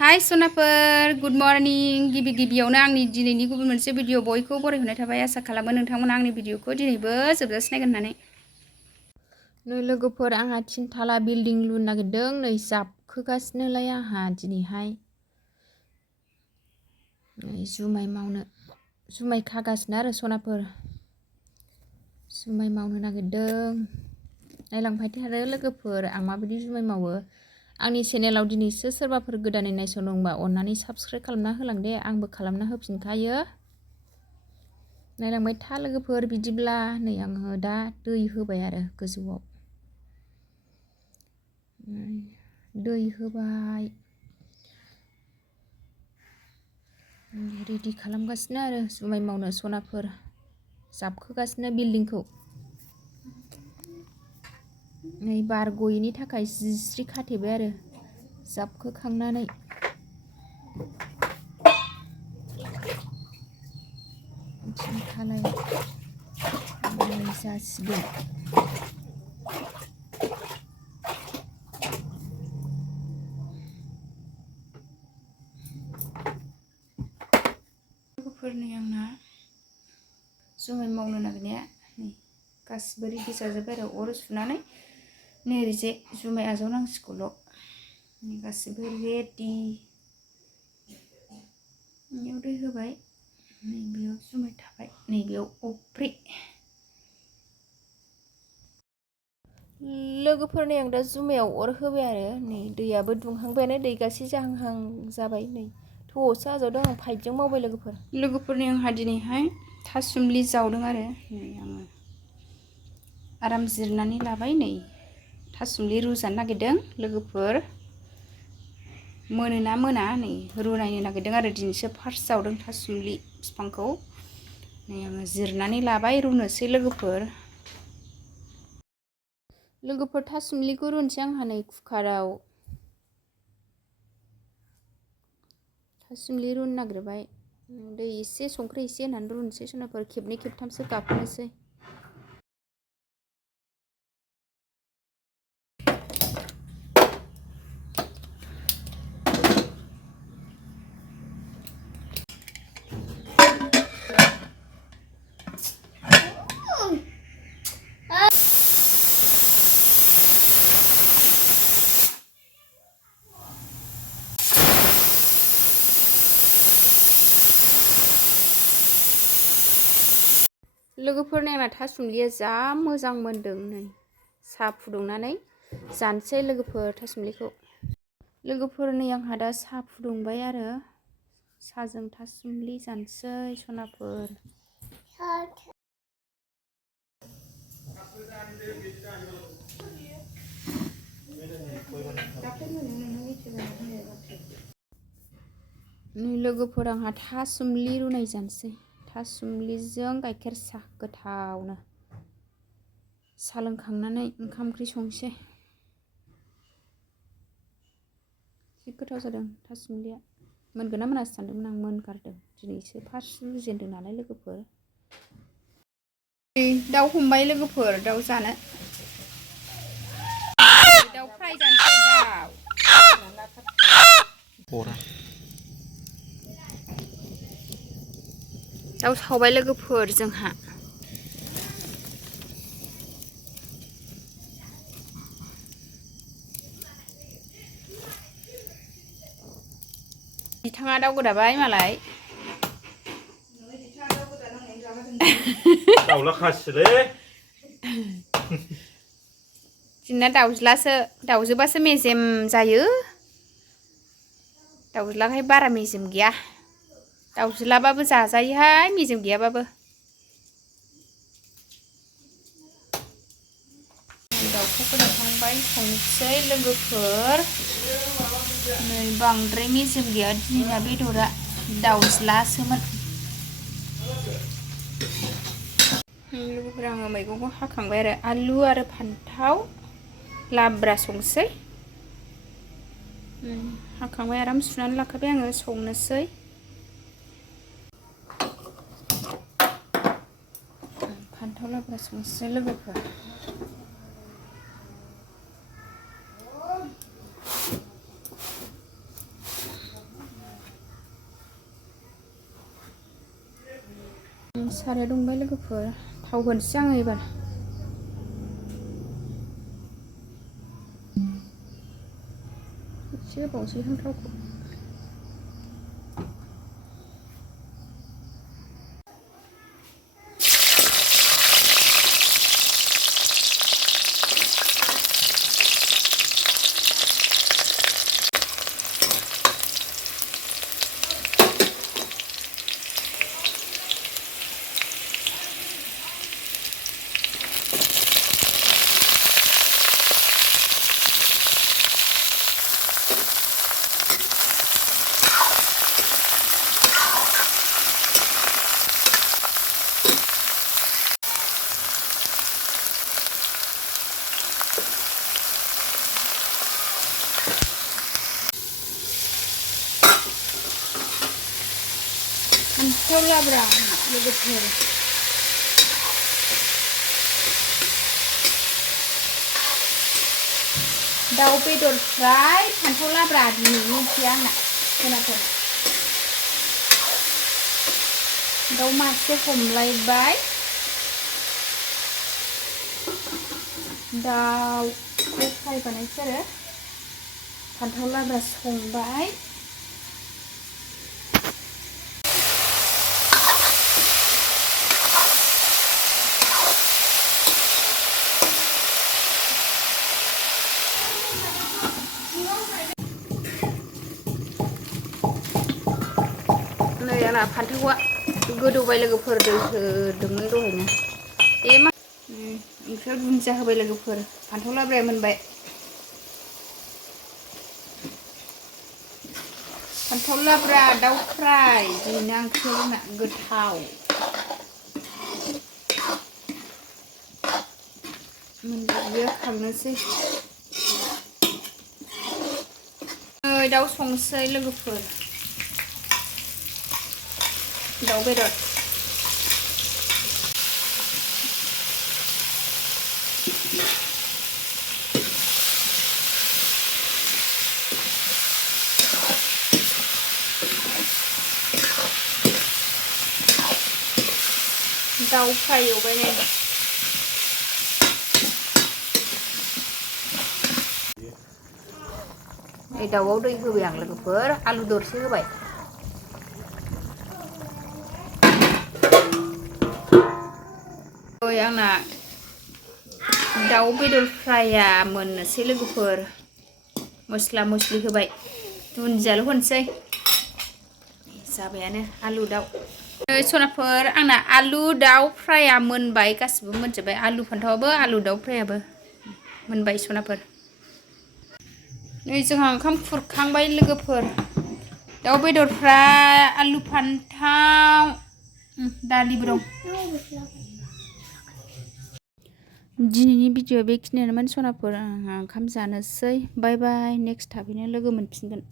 हाय सनाफोर good morning गिबियावनो आंनि दिनैनि गुबुन मोनसे भिडिअ बयखौ बरायहरनाय थाबाय आसा खालामो नोंथांमोना आंनि भिडिअखौ दिनैबो जोबजासे नायगोन होननानै नै लोगोफोर आंहा थिनथाला बिल्डिं लुनो नागिरदों नै जाबखोगासिनोलाय आंहा दिनैहाय जुमाय खागासिनो आरो सनाफोर जुमाय मावनो नागिरदों नायलांबाय थादो लोगोफोर आं माबायदि जुमाय मावो आंनि चेनेलाव दिनैसो सोरबाफोर गोदानै नायसंदोंबा अन्नानै साबस्क्राइब खालामना होलां दे आंबो खालामना होफिनखायो नायलांबाय था लोगोफोर बिदिब्ला नै आङो दा दै होबाय आरो गोजौआव दै होबाय रेडि खालामगासिनो आरो जुमाय मावनो सनाफोर जाबखोगासिनो बिल्डिंखौ नै बार गयैनि थाखाय जिस्रि खाथेबाय आरो जाबखोखांनानै थिनथालायाव जासिगोन लोगोफोरनि आंना जुमाय मावनो नागिरनाया नै गासिबो रेडि जाजोब्बाय आरो अर सुनानै नै ओरैजाय जुमाय आजावनांसिगौल' गासिबो रेडि बेयाव दै होबाय नैबेयाव जुमाय थाबाय नैबेयाव अफ्रि लोगोफोरनि आं दा जुमायाव अर होबाय आरो नै दैयाबो दुंहांबायानो दै गासे जाहांहां जाबाय नै थौआवसो आजावदों आं पाइपजों मावबाय लोगोफोरनि आंहा दिनैहाय थासुमलि जावदों आरो नै आङो आराम जिरनानै लाबाय नै थासुमलि रुजानो नागिरदों लोगोफोर मोनोना मोना नै रुनायनो नागिरदों आरो दिनैसो फार्स्ट जावदों थासुमलि बिफांखौ नै आङो जिरनानै लाबाय रुनोसै लोगोफोर थासुमलिखौ रुनोसै आंहा नै कुकाराव थासुमलि रुनो नागिरबाय दै एसे संख्रि एसे होनानै रुनोसै सनाफोर खेबनै खेबथामसो गाबहोनोसै लोगोफोरनि आंना थासुमलिया जा मोजां मोनदों नै साहा फुदुंनानै जानोसै लोगोफोर थासुमलिखौ लोगोफोरनि आंहा दा साहा फुदुंबाय आरो साहाजों थासुमलि जानोसै सनाफोर नै लोगोफोर आंहा थासुमलि रुनाय जानोसै थासुमलिजों गाइखेर साहा गोथावनो साहा लोंखांनानै ओंखाम ओंख्रि संसै जि गोथाव जादों थासुमलिया मोनगोन ना मोनासै सानदोंमोन आं मोनगारदों दिनैसो फार्स्ट रुजेनदों नालाय लोगोफोर दाउ हमबाय लोगोफोर दाउ जानो दाउ फ्राय जानोसै दाउ सावबाय लोगोफोर जोंहा बिथाङा दाउ गोदाबाय मालाय दाउला खासिलै जोंना दाउजोबासो मेजेम जायो दाउज्लाहाय बारा मेजेम गैया दाउज्लाबाबो जाजायोहाय मेजेम गैयाबाबो दाउखौ गोदाखांबाय संनोसै लोगोफोर नै बांद्राय मेजेम गैया दिनैना बेदरा दाउज्लासोमोन लोगोफोर आङो मैगंखौ हाखांबाय आरो आलु आरो फान्थाव लाब्रा संसै हाखांबाय आराम सुनानै लाखाबाय आङो संनोसै फान्थाव लाब्रा संसै लोगोफोर साराया दुंबाय लोगोफोर थाव होनोसै आङो एबार एसे होबावनोसै आं थावखौ फान्थाव लाब्रा लोगोफोर दाउ बेदर फ्राय फान्थाव लाब्रा दिनैनि ओंख्रिया आंना खोनाफोर दाउ मासे हमलायबाय दाउखौ फ्राय बानायसै आरो फान्थाव लाब्रा संबाय नै आंना फान्थावआ गोदौबाय लोगोफोर दै होदोंमोन दहायनो मा ओंख्रियाव दुन्दिया होबाय लोगोफोर फान्थाव लाब्राया मोनबाय फान्थाव लाब्रा दाउ फ्राय दिनैना ओंख्रिया जोंना गोथाव मोनबाय खांनोसै दाउ संसै लोगोफोर दाउ बेदर दाउ फ्राय एवबाय नै दाउआव दै होबाय आं लोगोफोर आलु दरसे होबाय आंना दाउ बेदर फ्राया मोननोसै लोगोफोर मस्ला मस्लि होबाय दुन्दियाल' होनोसै जाबायानो आलु दाउ सनाफोर आंना आलु दाउ फ्राया मोनबाय गासिबो मोनजोबबाय आलु फान्थावाबो आलु दाउ फ्रायाबो मोनबाय सनाफोर नै जोंहा ओंखाम खुरखांबाय लोगोफोर दाउ बेदर फ्राय आलु फान्थाव दालिबो दं दिनैनि भिडिअआ बेखिनियानोमोन सनाफोर आंहा ओंखाम जानोसै बाय बाय नेक्स्ट थाबैनो लोगो मोनफिनगोन